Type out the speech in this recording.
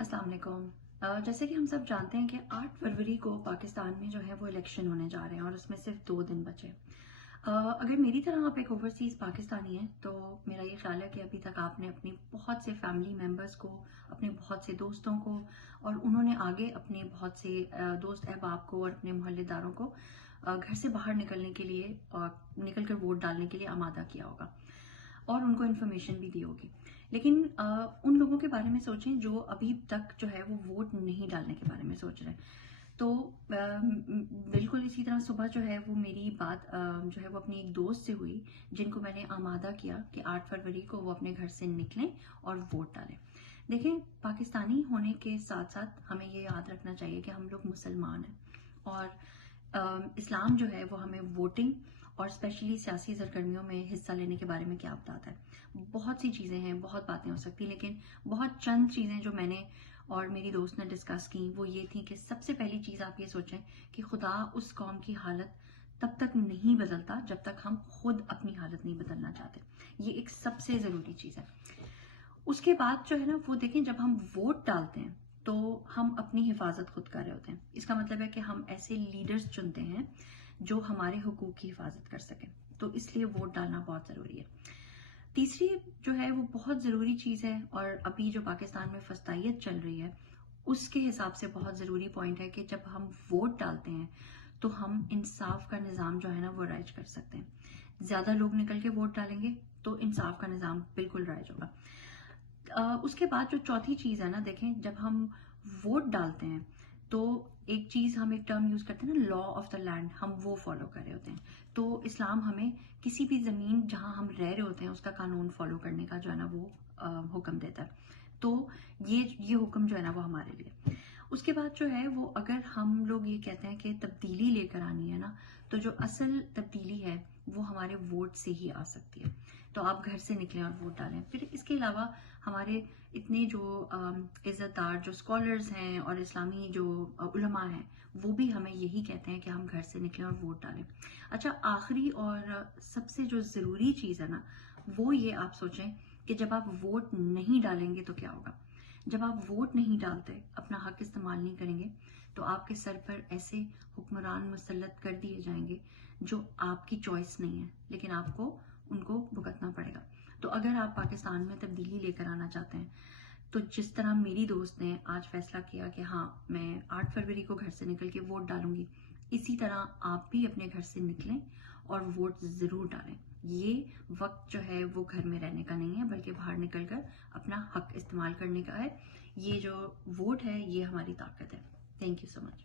अस्सलाम वालेकुम। जैसे कि हम सब जानते हैं कि 8 फरवरी को पाकिस्तान में जो है वो इलेक्शन होने जा रहे हैं और उसमें सिर्फ 2 दिन बचे। अगर मेरी तरह आप एक ओवरसीज़ पाकिस्तानी हैं तो मेरा ये ख्याल है कि अभी तक आपने अपनी बहुत से फैमिली मेम्बर्स को, अपने बहुत से दोस्तों को और उन्होंने आगे अपने बहुत से दोस्त अहबाब को और अपने मोहल्लेदारों को घर से बाहर निकलने के लिए और निकल कर वोट डालने के लिए आमादा किया होगा और उनको इन्फॉर्मेशन भी दी होगी। लेकिन उन लोगों के बारे में सोचें जो अभी तक जो है वो वोट नहीं डालने के बारे में सोच रहे हैं। तो बिल्कुल इसी तरह सुबह जो है वो मेरी बात जो है वो अपनी एक दोस्त से हुई जिनको मैंने आमादा किया कि 8 फरवरी को वो अपने घर से निकलें और वोट डालें। देखें, पाकिस्तानी होने के साथ साथ हमें ये याद रखना चाहिए कि हम लोग मुसलमान हैं और इस्लाम जो है वो हमें वोटिंग और स्पेशली सियासी सरगर्मियों में हिस्सा लेने के बारे में क्या बताता है। बहुत सी चीज़ें हैं, बहुत बातें हो सकती, लेकिन बहुत चंद चीज़ें जो मैंने और मेरी दोस्त ने डिस्कस की वो ये थी कि सबसे पहली चीज़ आप ये सोचें कि खुदा उस कौम की हालत तब तक नहीं बदलता जब तक हम खुद अपनी हालत नहीं बदलना चाहते। ये एक सबसे ज़रूरी चीज़ है। उसके बाद जो है ना वो देखें, जब हम वोट डालते हैं तो हम अपनी हिफाजत खुद कर रहे होते हैं। इसका मतलब है कि हम ऐसे लीडर्स चुनते हैं जो हमारे हुकूक की हिफाजत कर सकें, तो इसलिए वोट डालना बहुत ज़रूरी है। तीसरी जो है वो बहुत ज़रूरी चीज़ है और अभी जो पाकिस्तान में फस्तायत चल रही है उसके हिसाब से बहुत ज़रूरी पॉइंट है कि जब हम वोट डालते हैं तो हम इंसाफ का निज़ाम जो है ना वो राइज कर सकते हैं। ज़्यादा लोग निकल के वोट डालेंगे तो इंसाफ का निज़ाम बिल्कुल राइज होगा। उसके बाद जो चौथी चीज़ है ना, देखें, जब हम वोट डालते हैं तो एक चीज़ हम एक टर्म यूज़ करते हैं ना, लॉ ऑफ द लैंड, हम वो फॉलो कर रहे होते हैं। तो इस्लाम हमें किसी भी ज़मीन जहाँ हम रह रहे होते हैं उसका कानून फॉलो करने का जो है ना वो हुक्म देता है। तो ये हुक्म जो है ना वो हमारे लिए। उसके बाद जो है वो अगर हम लोग ये कहते हैं कि तब्दीली लेकर आनी है ना, तो जो असल तब्दीली है वो हमारे वोट से ही आ सकती है। तो आप घर से निकलें और वोट डालें। फिर इसके अलावा हमारे इतने जो इज़्ज़तदार जो स्कॉलर्स हैं और इस्लामी जो उलमा हैं वो भी हमें यही कहते हैं कि हम घर से निकलें और वोट डालें। अच्छा, आखिरी और सबसे जो ज़रूरी चीज़ है ना वो ये आप सोचें कि जब आप वोट नहीं डालेंगे तो क्या होगा। जब आप वोट नहीं डालते, अपना हक इस्तेमाल नहीं करेंगे, तो आपके सर पर ऐसे हुक्मरान मुसल्लत कर दिए जाएंगे जो आपकी चॉइस नहीं है, लेकिन आपको उनको भुगतना पड़ेगा। तो अगर आप पाकिस्तान में तब्दीली लेकर आना चाहते हैं तो जिस तरह मेरी दोस्त ने आज फैसला किया कि हाँ मैं 8 फरवरी को घर से निकल के वोट डालूंगी, इसी तरह आप भी अपने घर से निकलें और वोट ज़रूर डालें। ये वक्त जो है वो घर में रहने का नहीं है बल्कि बाहर निकल कर अपना हक इस्तेमाल करने का है। ये जो वोट है ये हमारी ताकत है। Thank you so much.